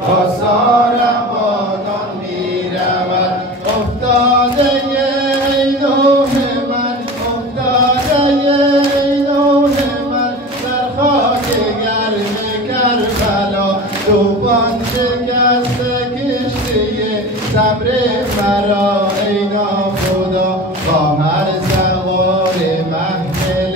با ساربانان می رود. افتاده ای نوح من، افتاده ای نوح من در خاک گرم کربلا. طوفان شکست کشتی صبر مرا ای ناخدا. با هر سوار محمل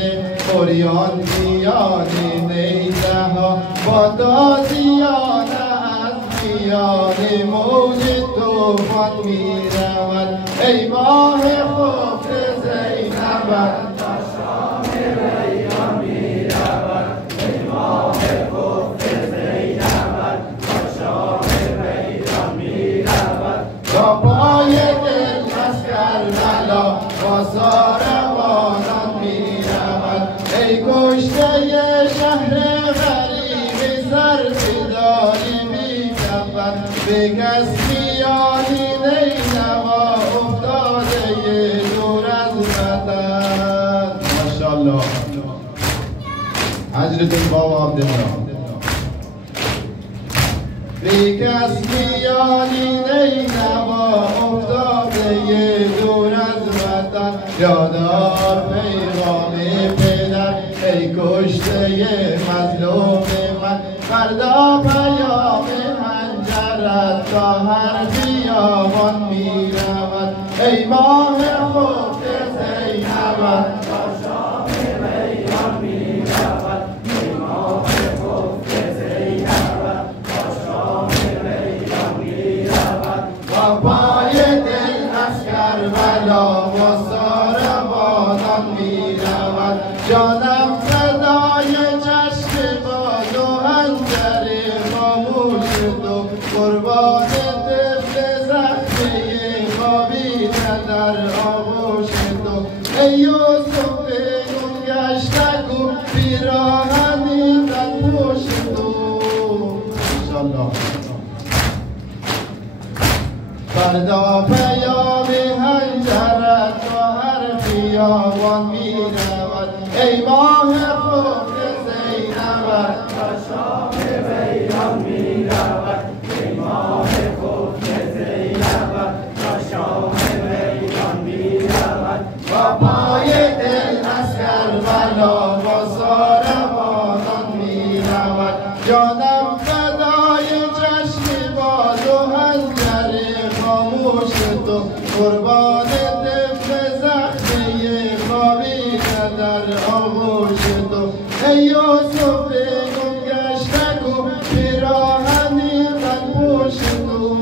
عریان میان نیزه ها، با دادیان از میان موج طوفان می رود. ای ماه خفته زینبت تا شام ریحان می رود. ای ماه خفته زینبت تا شام ریحان می رود. تا پای دل از کربلا با ساربانان می رود. ای کشته شهر غریب سرفداری می کفد. به کس میانی نینوا افتاده دور از وطن. ماشاءالله حضرت بابا عبدالله. به کس میانی نینوا افتاده دور از وطن. یادار پیغام پدر ای کشته مظلوم من. فردا پیام حنجرت تا هر خیابان می رود. ای ماه خفته زینبت تا شام ریحان می رود. ای ماه خفته زینبت تا شام ریحان می رود. با پای دل از کربلا با ساربانان می رود. جانم فدای چشم باد و حنجر خاموش تو. قربان طفل زخمی خوابیده در آغوش تو. ای یوسف گم گشته و پیراهنی در پشت تو. انشالله فردا پیام حنجرت تا هر خیابان می رود. ای ماه خفته زینبت تا شام ریحان می رود. ای ماه خفته زینبت تا شام ریحان می رود. با پای دل از کربلا با ساربانان می رود. جانم فدای چشم باد و حنجر خاموش تو. قربان طفل زخمی خوابیده در آغوش تو. ای یوسف گم گشته و پیراهنی در پشت تو.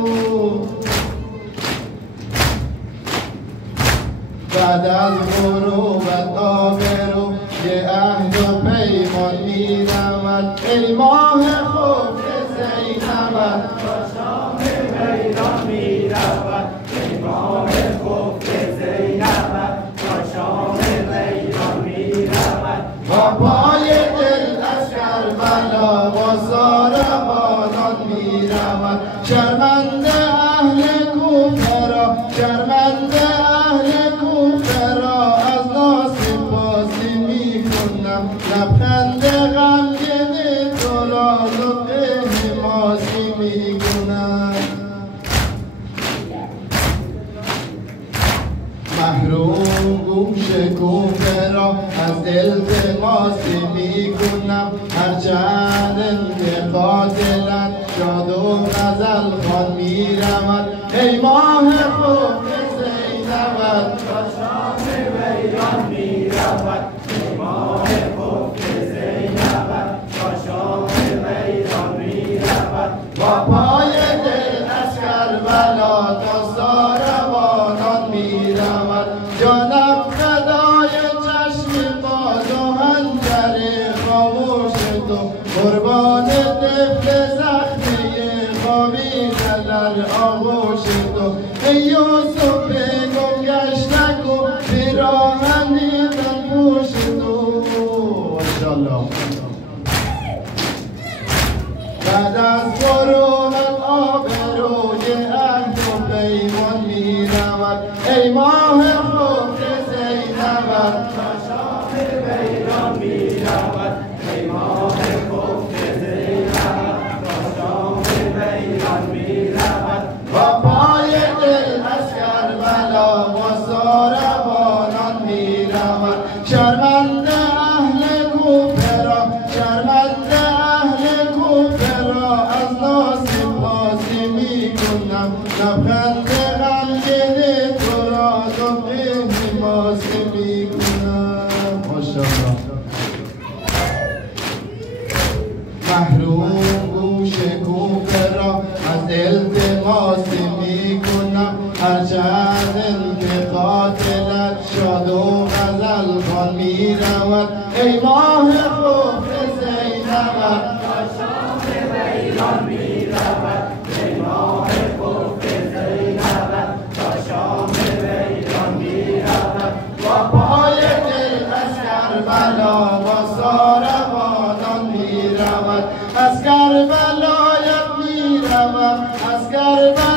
بعد از غروبت آبرو یه عهد و پیمان می رود. ای ماه خفته زینبت تا شام ریحان می رود. ای ماه خفته زینبت تا شام ریحان می رود. با پای دل از کربلا با ساربانان می رود. شرمنده اهل کوفه را، شرمنده اهل کوفه را از ناسپاسی می کنم. لبخند غمگین تو را لطف حماسی می کنم. محروم گوش کوفه را از التماسی می کنم. هرچند قاتلت شاد و غزل خوان می رود. ای ماه خفته زینبت تا شام ریحان می رود. ای ماه خفته زینبت تا شام ریحان می رود. با پای دل از کربلا تا ساربانان می رود. جانم فدای چشم باد و حنجر خاموش تو. قربان طفل زخمی خوابیده در آغوش تو. ای یوسف گم گشته و پیراهنی در پشت تو. ماشاءالله بعد از غروبت آبروی عهد و پیمان می رود. ای ماه خفته زینبت تا شام ریحان می رود. ای ماه خفته زینبت تا شام ریحان لبخند غمگین تو را دم ماسه می کنم. ماشاءالله. محروم گوش کوفه را از التماس می کنم، هرچند که قاتلت شاد و غزل خوان می رود. ای ماه کفر زینبت تا شام ویران می رود. ای ماه کفر زینبت تا شام ویران می رود. با پای دل از کربلا با ساربانان می رود. از کربلایت می رود. از کربلا